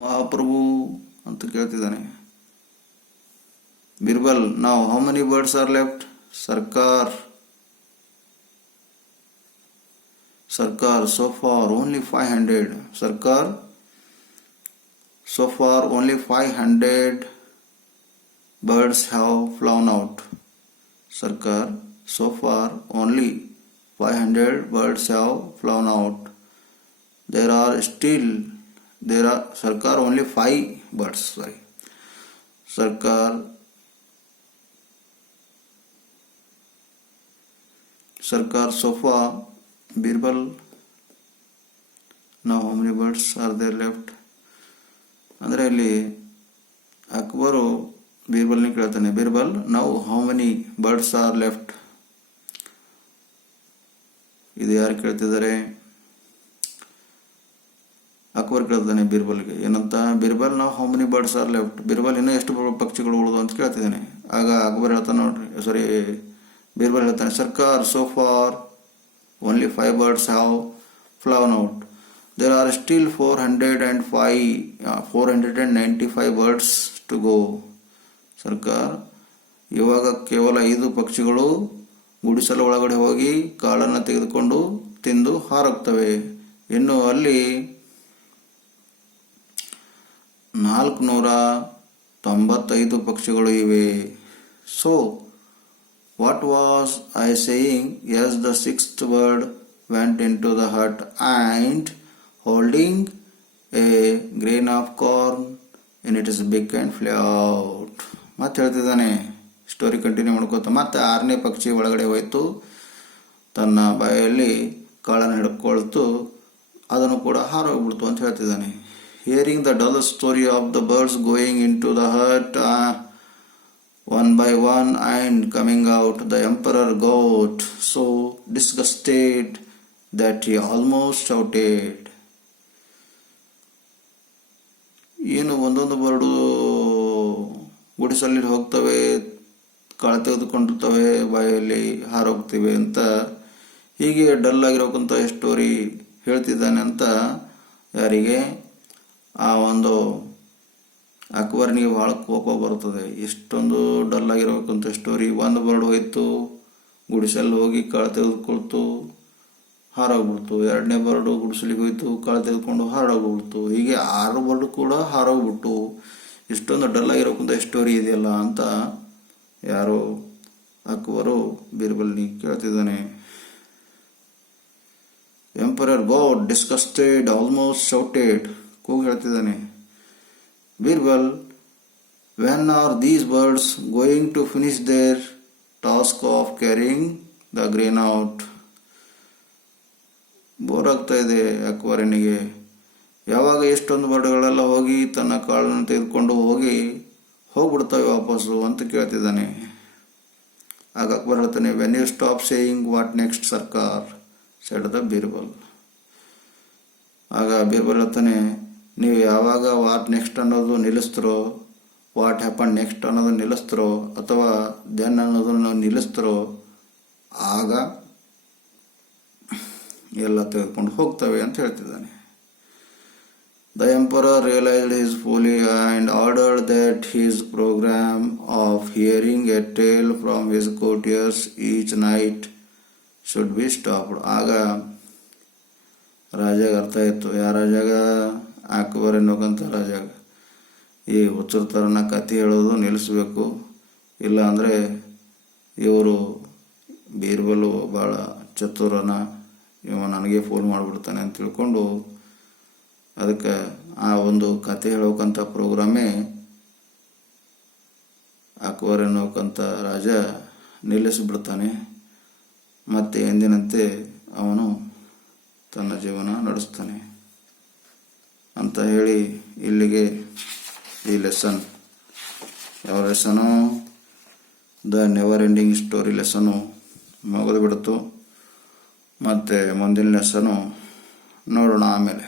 ಮಹಾಪ್ರಭು ಅಂತ ಕೇಳ್ತಿದ್ದಾನೆ. ಬಿರ್ಬಲ್, ನಾವು how many birds are left? ಸರ್ಕಾರ್, so far only 500. Sarkar, so far only 500 birds have flown out. Sarkar, so far only 500 birds have flown out. Sarkar, only 5 birds, sorry. Sarkar, so far. Birbal, now how many birds are there left? ಅಂದರೆ ಇಲ್ಲಿ ಅಕ್ಬರು ಬೀರ್ಬಲ್ನ ಕೇಳ್ತಾನೆ, ಬೀರ್ಬಲ್, ನಾವು how many birds are left? ಇದು ಯಾರು ಕೇಳ್ತಿದ್ದಾರೆ? ಅಕ್ಬರ್ ಕೇಳ್ತಾನೆ ಬೀರ್ಬಲ್ಗೆ. ಏನಂತ? ಬೀರ್ಬಲ್, ನಾವು how many birds are left? Birbal, ಇನ್ನೂ ಎಷ್ಟು ಪಕ್ಷಿಗಳು ಉಳಿದು ಅಂತ ಕೇಳ್ತಿದ್ದಾನೆ. ಆಗ ಅಕ್ಬರ್ ಹೇಳ್ತಾನೆ, ನೋಡ್ರಿ, ಬೀರ್ಬಲ್ ಹೇಳ್ತಾನೆ, ಸರ್ಕಾರ್, so for only 5 birds have flown out. There are still 495 birds to go. ಸರ್ಕಾರ, ಇವಾಗ ಕೇವಲ 5 ಪಕ್ಷಿಗಳು ಗುಡಿಸಲ ಒಳಗಡೆ ಹೋಗಿ ಕಾಳನ್ನು ತೆಗೆದುಕೊಂಡು ತಿಂದು ಹಾರೋಗ್ತವೆ. ಇನ್ನು ಅಲ್ಲಿ 495 ಪಕ್ಷಿಗಳು ಇವೆ. So what was I saying? Yes, the 6th bird went into the hut and holding a grain of corn in its beak and flew out. ಮತ್ತೆ ಹೇಳ್ತಿದ್ದಾನೆ, ಸ್ಟೋರಿ ಕಂಟಿನ್ಯೂ ಮಾಡ್ಕೋತ. ಮತ್ತೆ 6ನೇ ಪಕ್ಷಿ ಒಳಗಡೆ ಹೋಯ್ತು, ತನ್ನ ಬಾಯಲ್ಲಿ ಕಾಳನ್ನು ಹಿಡ್ಕೊಳ್ತು, ಅದನ್ನು ಕೂಡ ಹಾರೋಗ್ಬಿಡ್ತು ಅಂತ ಹೇಳ್ತಿದ್ದಾನೆ. Hearing the dull story of the birds going into the hut one by one and coming out, the emperor got so disgusted that he almost shouted. ಏನು ಒಂದೊಂದು ಬರ್ಡು ಗುಡಿಸಲ್ಲಿ ಹೋಗ್ತವೆ, ಕಾಳ ತೆಗೆದುಕೊಂಡಿರ್ತವೆ, ಬಾಯಲ್ಲಿ ಹಾರೋಗ್ತಿವೆ ಅಂತ ಹೀಗೆ ಡಲ್ ಆಗಿರೋಕ್ಕಂತ ಸ್ಟೋರಿ ಹೇಳ್ತಿದ್ದಾನೆ ಅಂತ ಯಾರಿಗೆ? ಆ ಒಂದು ಅಕ್ಬರ್ನಿಗೆ ಭಾಳ ಕೋಪ ಬರ್ತದೆ. ಇಷ್ಟೊಂದು ಡಲ್ ಆಗಿರೋಕ್ಕಂತ ಸ್ಟೋರಿ. ಒಂದು ಬರ್ಡ್ ಹೋಯ್ತು, ಗುಡಿಸಲ್ಲಿ ಹೋಗಿ ಕಾಳು ತೆಗೆದುಕೊಳ್ತು, ಹಾರೋಗ್ಬಿಡ್ತು. 2ನೇ ಬರ್ಡು ಗುಡಿಸಲಿಗೆ ಹೋಯ್ತು, ಕಾಳು ತೆಗೆದುಕೊಂಡು ಹಾರೋಗ್ಬಿಡ್ತು. ಹೀಗೆ 6 ಬರ್ಡ್ ಕೂಡ ಹಾರೋಗ್ಬಿಟ್ಟು ಇಷ್ಟೊಂದು ಡಲ್ ಆಗಿರೋಕ್ಕಂತ ಸ್ಟೋರಿ ಇದೆಯಲ್ಲ ಅಂತ ಯಾರೋ ಅಕ್ಬರು ಬೀರ್ಬಲ್ನಿ ಕೇಳ್ತಿದ್ದಾನೆ. Emperor got disgusted, almost shouted, ಕೂಗಿ ಹೇಳ್ತಿದ್ದಾನೆ. Birbal, when are these birds going to finish their task of carrying the grain out? Bore ಆಗ್ತಾ ಇದೆ ಅಕ್ಬರನಿಗೆ. ಯಾವಾಗ ಎಷ್ಟೊಂದು ಬರ್ಡ್ಗಳೆಲ್ಲ ಹೋಗಿ ತನ್ನ ಕಾಳನ್ನು ತೆಗೆದುಕೊಂಡು ಹೋಗ್ಬಿಡ್ತವೆ ವಾಪಸ್ಸು ಅಂತ ಕೇಳ್ತಿದ್ದಾನೆ. ಆಗ ಅಕ್ಬರ್ ಹೇಳ್ತಾನೆ, when you stop saying what next ಸರ್ಕಾರ್, ಸೆಡ್ ದ ಬೀರ್ಬಲ್. ಆಗ ಬೀರ್ಬಲ್ ಹೇಳ್ತಾನೆ, ನೀವು ಯಾವಾಗ ವಾಟ್ ನೆಕ್ಸ್ಟ್ ಅನ್ನೋದು ನಿಲ್ಲಿಸ್ತಿರೋ, ವಾಟ್ ಹ್ಯಾಪನ್ ನೆಕ್ಸ್ಟ್ ಅನ್ನೋದು ನಿಲ್ಲಿಸ್ತಿರೋ, ಅಥವಾ ದೆನ್ ಅನ್ನೋದನ್ನು ನಿಲ್ಲಿಸ್ತಿರೋ, ಆಗ ಎಲ್ಲ ತೆಗೆದುಕೊಂಡು ಹೋಗ್ತವೆ ಅಂತ ಹೇಳ್ತಿದ್ದಾನೆ. The emperor realised his folly and ordered that his programme of hearing a tale from his courtiers each night should be stopped. ಆಗ ರಾಜಾಗ ಅರ್ಥ ಆಯಿತು. ಯಾವ ರಾಜಾಗ? ಅಕ್ಬರ್ ಎನ್ನುವಂಥ ರಾಜಾಗ. ಈ ಹುಚ್ಚರ ಥರನ ಕಥೆ ಹೇಳೋದು ನಿಲ್ಲಿಸ್ಬೇಕು, ಇಲ್ಲ ಅಂದರೆ ಇವರು ಬೀರ್ಬಲು ಭಾಳ ಚತುರನ, ಇವ ನನಗೆ ಫೋನ್ ಮಾಡಿಬಿಡ್ತಾನೆ ಅಂತ ತಿಳ್ಕೊಂಡು ಅದಕ್ಕೆ ಆ ಒಂದು ಕತೆ ಹೇಳೋಕ್ಕಂಥ ಪ್ರೋಗ್ರಾಮೇ ಅಕ್ಬರ್ ಎನ್ನುವಂಥ ರಾಜ ನಿಲ್ಲಿಸಿಬಿಡ್ತಾನೆ. ಮತ್ತು ಎಂದಿನಂತೆ ಅವನು ತನ್ನ ಜೀವನ ನಡೆಸ್ತಾನೆ ಅಂತ ಹೇಳಿ ಇಲ್ಲಿಗೆ ಈ ಲೆಸನ್, ಯಾವ lesson? The never ending story lesson ಮುಗಿದು ಬಿಡ್ತು. ಮತ್ತು ಮುಂದಿನ ಲೆಸನು ನೋಡೋಣ ಆಮೇಲೆ.